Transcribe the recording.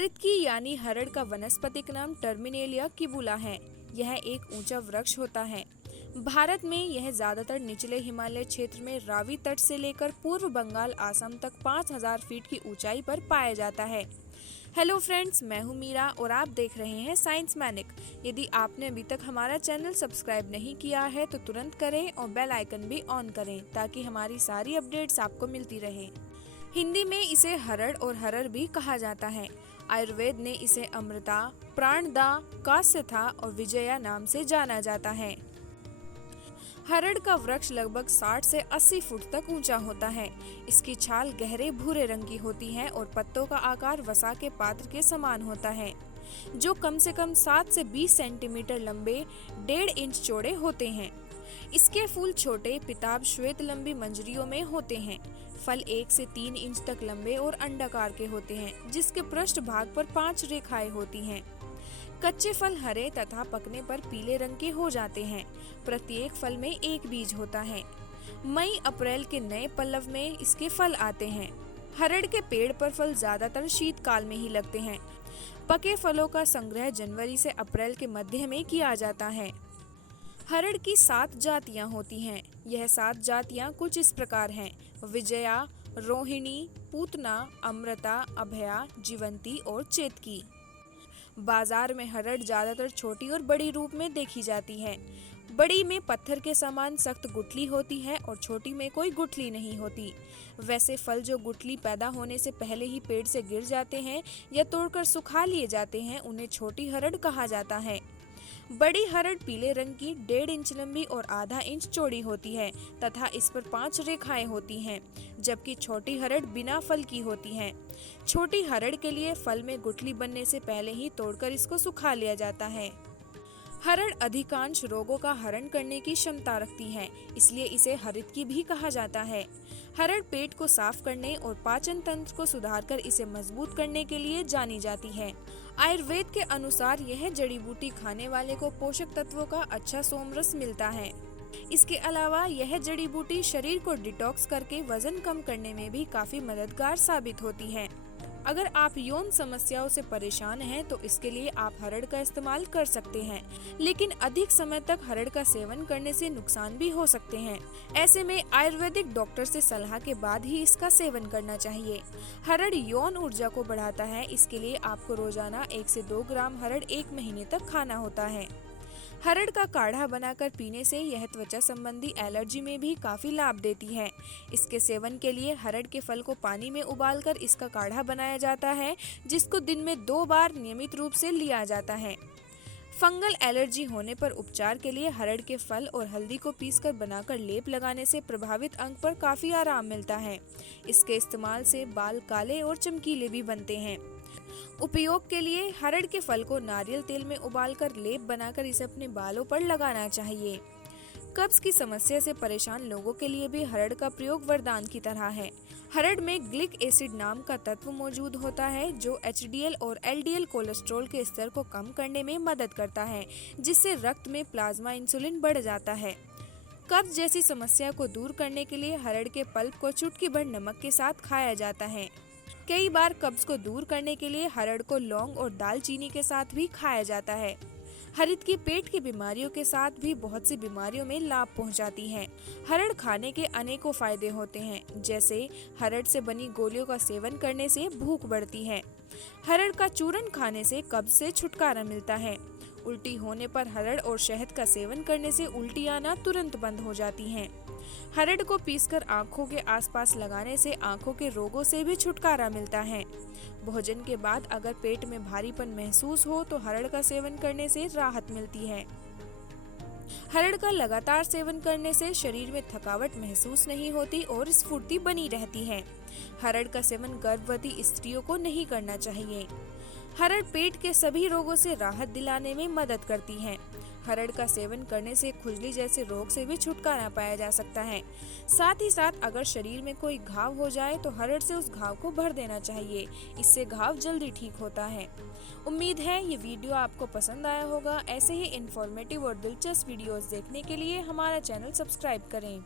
हरितकी यानी हरड़ का वनस्पतिक नाम टर्मिनेलिया किबुला है। यह एक ऊंचा वृक्ष होता है। भारत में यह ज्यादातर निचले हिमालय क्षेत्र में रावी तट से लेकर पूर्व बंगाल असम तक 5000 फीट की ऊंचाई पर पाया जाता है। हेलो फ्रेंड्स, मैं हूं मीरा और आप देख रहे हैं साइंस मैनिक। यदि आपने अभी तक हमारा चैनल सब्सक्राइब नहीं किया है तो तुरंत करें और बेल आइकन भी ऑन करें ताकि हमारी सारी अपडेट्स आपको मिलती रहे। हिंदी में इसे हरड़ और हरर भी कहा जाता है। आयुर्वेद ने इसे अमृता, प्राणदा, कास्यथा और विजया नाम से जाना जाता है। हरड़ का वृक्ष लगभग 60 से 80 फुट तक ऊंचा होता है। इसकी छाल गहरे भूरे रंग की होती है और पत्तों का आकार वसा के पात्र के समान होता है, जो कम से कम 7 से 20 सेंटीमीटर लंबे, 1.5 इंच चौड़े होते हैं। इसके फूल छोटे, पिताब श्वेत लंबी मंजरियों में होते हैं। फल 1 से 3 इंच तक लंबे और अंडाकार के होते हैं, जिसके पृष्ठ भाग पर 5 रेखाएं होती हैं। कच्चे फल हरे तथा पकने पर पीले रंग के हो जाते हैं। प्रत्येक फल में एक बीज होता है। मई अप्रैल के नए पल्लव में इसके फल आते हैं। हरड़ के पेड़ पर फल ज्यादातर शीतकाल में ही लगते हैं। पके फलों का संग्रह जनवरी से अप्रैल के मध्य में किया जाता है। हरड़ की 7 जातियां होती हैं। यह 7 जातियां कुछ इस प्रकार हैं: विजया, रोहिणी, पूतना, अमृता, अभया, जीवंती और चेतकी। बाजार में हरड़ ज्यादातर छोटी और बड़ी रूप में देखी जाती है। बड़ी में पत्थर के समान सख्त गुठली होती है और छोटी में कोई गुठली नहीं होती। वैसे फल जो गुठली पैदा होने से पहले ही पेड़ से गिर जाते हैं या तोड़कर सुखा लिए जाते हैं, उन्हें छोटी हरड़ कहा जाता है। बड़ी हरड़ पीले रंग की, 1.5 इंच लंबी और आधा इंच चौड़ी होती है तथा इस पर 5 रेखाएं होती हैं, जबकि छोटी हरड़ बिना फल की होती है। छोटी हरड़ के लिए फल में गुठली बनने से पहले ही तोड़कर इसको सुखा लिया जाता है। हरड़ अधिकांश रोगों का हरण करने की क्षमता रखती है, इसलिए इसे हरितकी भी कहा जाता है। हरड़ पेट को साफ करने और पाचन तंत्र को सुधारकर इसे मजबूत करने के लिए जानी जाती है। आयुर्वेद के अनुसार यह जड़ी बूटी खाने वाले को पोषक तत्वों का अच्छा सोमरस मिलता है। इसके अलावा यह जड़ी बूटी शरीर को डिटॉक्स करके वजन कम करने में भी काफी मददगार साबित होती है। अगर आप यौन समस्याओं से परेशान हैं तो इसके लिए आप हरड़ का इस्तेमाल कर सकते हैं, लेकिन अधिक समय तक हरड़ का सेवन करने से नुकसान भी हो सकते हैं। ऐसे में आयुर्वेदिक डॉक्टर से सलाह के बाद ही इसका सेवन करना चाहिए। हरड़ यौन ऊर्जा को बढ़ाता है, इसके लिए आपको रोजाना 1 से 2 ग्राम हरड़ 1 महीने तक खाना होता है। हरड़ का काढ़ा बनाकर पीने से यह त्वचा संबंधी एलर्जी में भी काफी लाभ देती है। इसके सेवन के लिए हरड़ के फल को पानी में उबालकर इसका काढ़ा बनाया जाता है, जिसको दिन में 2 बार नियमित रूप से लिया जाता है। फंगल एलर्जी होने पर उपचार के लिए हरड़ के फल और हल्दी को पीसकर बनाकर लेप लगाने से प्रभावित अंग पर काफी आराम मिलता है। इसके इस्तेमाल से बाल काले और चमकीले भी बनते हैं। उपयोग के लिए हरड़ के फल को नारियल तेल में उबालकर लेप बनाकर इसे अपने बालों पर लगाना चाहिए। कब्ज की समस्या से परेशान लोगों के लिए भी हरड़ का प्रयोग वरदान की तरह है। हरड़ में ग्लिक एसिड नाम का तत्व मौजूद होता है, जो एचडीएल और एलडीएल कोलेस्ट्रॉल के स्तर को कम करने में मदद करता है, जिससे रक्त में प्लाज्मा इंसुलिन बढ़ जाता है। कब्ज जैसी समस्या को दूर करने के लिए हरड़ के पल्प को चुटकी भर नमक के साथ खाया जाता है। कई बार कब्ज को दूर करने के लिए हरड़ को लौंग और दालचीनी के साथ भी खाया जाता है। हरितकी पेट की बीमारियों के साथ भी बहुत सी बीमारियों में लाभ पहुंचाती है। हरड़ खाने के अनेकों फायदे होते हैं, जैसे हरड़ से बनी गोलियों का सेवन करने से भूख बढ़ती है। हरड़ का चूर्ण खाने से कब्ज से छुटकारा मिलता है। उल्टी होने पर हरड़ और शहद का सेवन करने से उल्टी आना तुरंत बंद हो जाती हैं। हरड़ को पीसकर आँखों के आसपास लगाने से आँखों के रोगों से भी छुटकारा मिलता है। भोजन के बाद अगर पेट में भारीपन महसूस हो तो हरड़ का सेवन करने से राहत मिलती है। हरड़ का लगातार सेवन करने से शरीर में थकावट महसूस नहीं होती और स्फूर्ति बनी रहती है। हरड़ का सेवन गर्भवती स्त्रियों को नहीं करना चाहिए। हरड़ पेट के सभी रोगों से राहत दिलाने में मदद करती है। हरड़ का सेवन करने से खुजली जैसे रोग से भी छुटकारा पाया जा सकता है। साथ ही साथ अगर शरीर में कोई घाव हो जाए तो हरड़ से उस घाव को भर देना चाहिए, इससे घाव जल्दी ठीक होता है। उम्मीद है ये वीडियो आपको पसंद आया होगा। ऐसे ही इंफॉर्मेटिव और दिलचस्प वीडियोस देखने के लिए हमारा चैनल सब्सक्राइब करें।